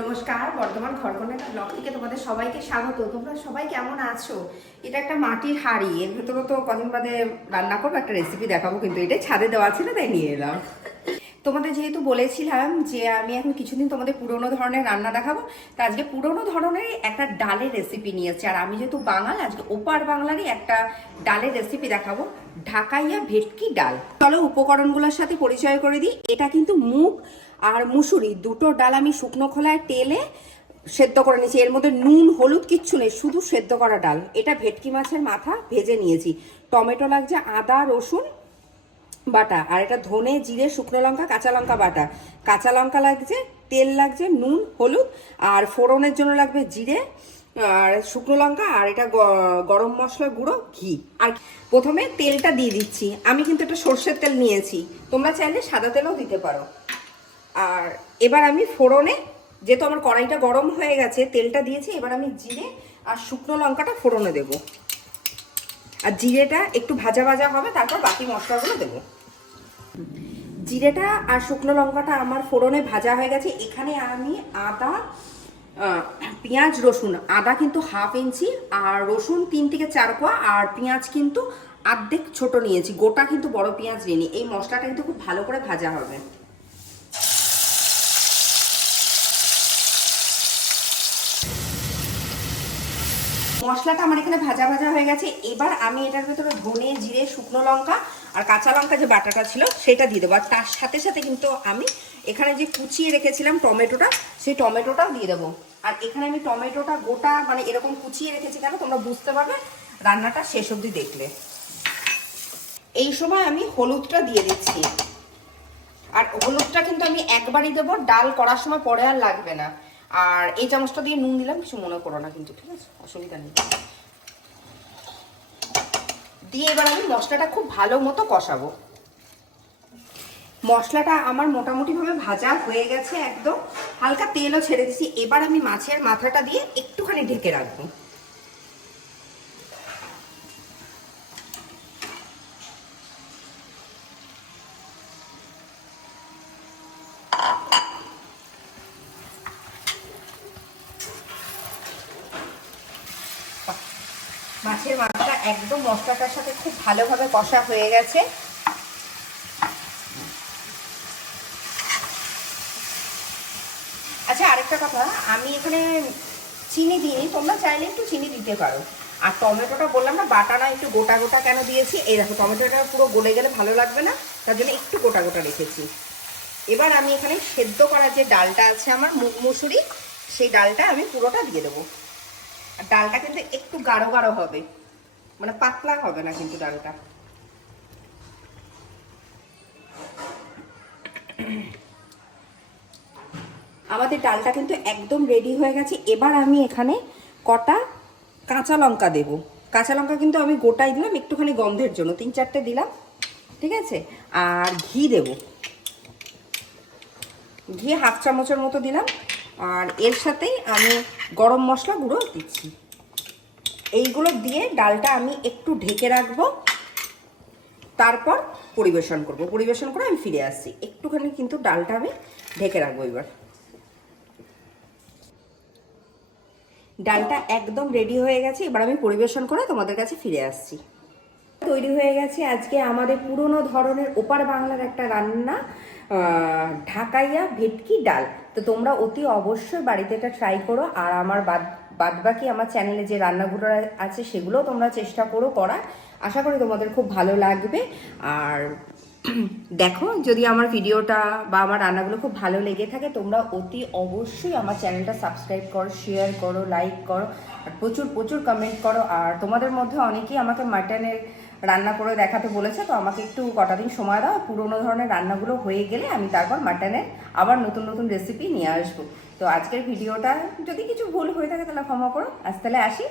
নমস্কার, বর্ধমান ঘরকন্যা ব্লগ থেকে তোমাদের সবাইকে স্বাগত। তোমরা সবাই কেমন আছো? এটা একটা মাটির হাঁড়ি, এর ভেতরে তো কদিন বাদে রান্না করবো, একটা রেসিপি দেখাবো, কিন্তু এটা ছাদে দেওয়া ছিল তাই নিয়ে এলাম। তোমাদের যেহেতু বলেছিলাম যে আমি এখন কিছুদিন তোমাদের পুরোনো ধরনের রান্না দেখাবো, তা আজকে পুরোনো ধরনের একটা ডালের রেসিপি নিয়েছি। আর আমি যেহেতু বাঙাল, আজকে ওপার বাংলারই একটা ডালের রেসিপি দেখাবো, ঢাকাইয়া ভেটকি ডাল। চলো উপকরণগুলোর সাথে পরিচয় করে দিই। এটা কিন্তু মুগ আর মুসুরি দুটো ডাল আমি শুকনো খোলায় তেলে সেদ্ধ করে নিয়েছি। এর মধ্যে নুন হলুদ কিচ্ছু নেই, শুধু সেদ্ধ করা ডাল। এটা ভেটকি মাছের মাথা ভেজে নিয়েছি। টমেটো লাগছে, আদা রসুন বাটা, আর এটা ধনে জিরে শুকনো লঙ্কা কাঁচা লঙ্কা বাটা, কাঁচা লঙ্কা লাগছে, তেল লাগছে, নুন হলুদ, আর ফোড়নের জন্য লাগবে জিরে আর শুকনো লঙ্কা, আর এটা গরম মশলা গুঁড়ো, ঘি। আর প্রথমে তেলটা দিয়ে দিচ্ছি। আমি কিন্তু একটা সর্ষের তেল নিয়েছি, তোমরা চাইলে সাদা তেলও দিতে পারো। আর এবার আমি ফোড়নে, যেহেতু আমার কড়াইটা গরম হয়ে গেছে, তেলটা দিয়েছি, এবার আমি জিরে আর শুকনো লঙ্কাটা ফোড়নে দেবো। আর জিরেটা একটু ভাজা ভাজা হবে, তারপর বাকি মশলাগুলো দেবো। জিরেটা আর শুকনো লঙ্কাটা আমার ফোড়নে ভাজা হয়ে গেছে। এখানে আমি আদা, পেঁয়াজ, রসুন, আদা কিন্তু 1/2 ইঞ্চি, আর রসুন 3 থেকে 4 কোয়া, আর পেঁয়াজ কিন্তু অর্ধেক ছোট নিয়েছি, গোটা কিন্তু বড় পেঁয়াজ নিইনি। এই মশলাটা কিন্তু খুব ভালো করে ভাজা হবে। মশলাটা আমার এখানে ভাজা ভাজা হয়ে গেছে। এবার আমি এটার ভেতরে ধনে জিরে শুকনো লঙ্কা আর কাঁচা লঙ্কা যে বাটাটা ছিল সেটা দিয়ে দেবো। আর তার সাথে সাথে কিন্তু আমি এখানে যে কুচিয়ে রেখেছিলাম টমেটোটা, সেই টমেটোটাও দিয়ে দেবো। আর এখানে আমি টমেটোটা গোটা মানে এরকম কুচিয়ে রেখেছি কেন, তোমরা বুঝতে পারবে রান্নাটা শেষ অবধি দেখলে। এই সময় আমি হলুদটা দিয়ে দিচ্ছি। আর হলুদটা কিন্তু আমি একবারই দেবো, ডাল করার সময় পরে আর লাগবে না। আর এই চামচটা দিয়ে নুন দিলাম, কিছু মনে করো না কিন্তু, ঠিক আছে, অসুবিধা নেই। দিয়ে এবার আমি মশলাটা খুব ভালো মতো কষাবো। মশলাটা আমার মোটামুটিভাবে ভাজা হয়ে গেছে, একদম হালকা তেলও ছেড়ে দিচ্ছি। এবার আমি মাছের মাথাটা দিয়ে একটুখানি ঢেকে রাখবো। মাছের মাথাটা একদম মশলাটার সাথে খুব ভালোভাবে কষা হয়ে গেছে। আচ্ছা, আরেকটা কথা, আমি এখানে চিনি দিইনি, তোমরা চাইলে একটু চিনি দিতে পারো। আর টমেটোটা বললাম না বাটা না, একটু গোটা গোটা কেন দিয়েছি, এই দেখো টমেটোটা পুরো গলে গেলে ভালো লাগবে না, তার জন্য একটু গোটা গোটা রেখেছি। এবার আমি এখানে সেদ্ধ করা যে ডালটা আছে আমার মুগ মুসুরি, সেই ডালটা আমি পুরোটা দিয়ে দেবো। আর ডালটা কিন্তু একটু গাঢ় গাঢ় হবে, মানে পাতলা হবে না কিন্তু ডালটা। আমাদের ডালটা কিন্তু একদম রেডি হয়ে গেছে। এবার আমি এখানে কটা কাঁচা লঙ্কা দেব। কাঁচা লঙ্কা কিন্তু আমি গোটাই দিলাম, একটুখানি গন্ধের জন্য 3-4টে দিলাম, ঠিক আছে। আর ঘি দেব, ঘি 1/2 চামচের মতো দিলাম। আর এর সাথেই আমি গরম মশলা গুঁড়ো দিচ্ছি। এইগুলো দিয়ে ডালটা আমি একটু ঢেকে রাখবো, তারপর পরিবেশন করব। পরিবেশন করে আমি ফিরে আসছি। একটুখানি কিন্তু ডালটা আমি ঢেকে রাখবো। এবার ডালটা একদম রেডি হয়ে গেছে, এবার আমি পরিবেশন করে তোমাদের কাছে ফিরে আসছি। তৈরি হয়ে গেছে আজকে আমাদের পুরনো ধরনের ওপার বাংলার একটা রান্না, ঢাকাইয়া ভেটকি ডাল। তো তোমরা অতি অবশ্যই বাড়িতে এটা ট্রাই করো। আর আমার বাদবাকি আমার চ্যানেলে যে রান্নাগুলো আছে সেগুলোও তোমরা চেষ্টা করো করার। আশা করি তোমাদের খুব ভালো লাগবে। আর দেখো, যদি আমার ভিডিওটা বা আমার রান্নাগুলো খুব ভালো লেগে থাকে, তোমরা অতি অবশ্যই আমার চ্যানেলটা সাবস্ক্রাইব করো, শেয়ার করো, লাইক করো, আর প্রচুর প্রচুর কমেন্ট করো। আর তোমাদের মধ্যে অনেকেই আমাকে মাটনের রান্না করে দেখাতে বলেছে, তো আমাকে একটু কটা দিন সময় দাও। পুরোনো ধরনের রান্নাগুলো হয়ে গেলে আমি তারপর মাটনের আবার নতুন নতুন রেসিপি নিয়ে আসবো। তো আজকের ভিডিওটা যদি কিছু ভুল হয়ে থাকে তাহলে ক্ষমা করো। আজ তাহলে আসি।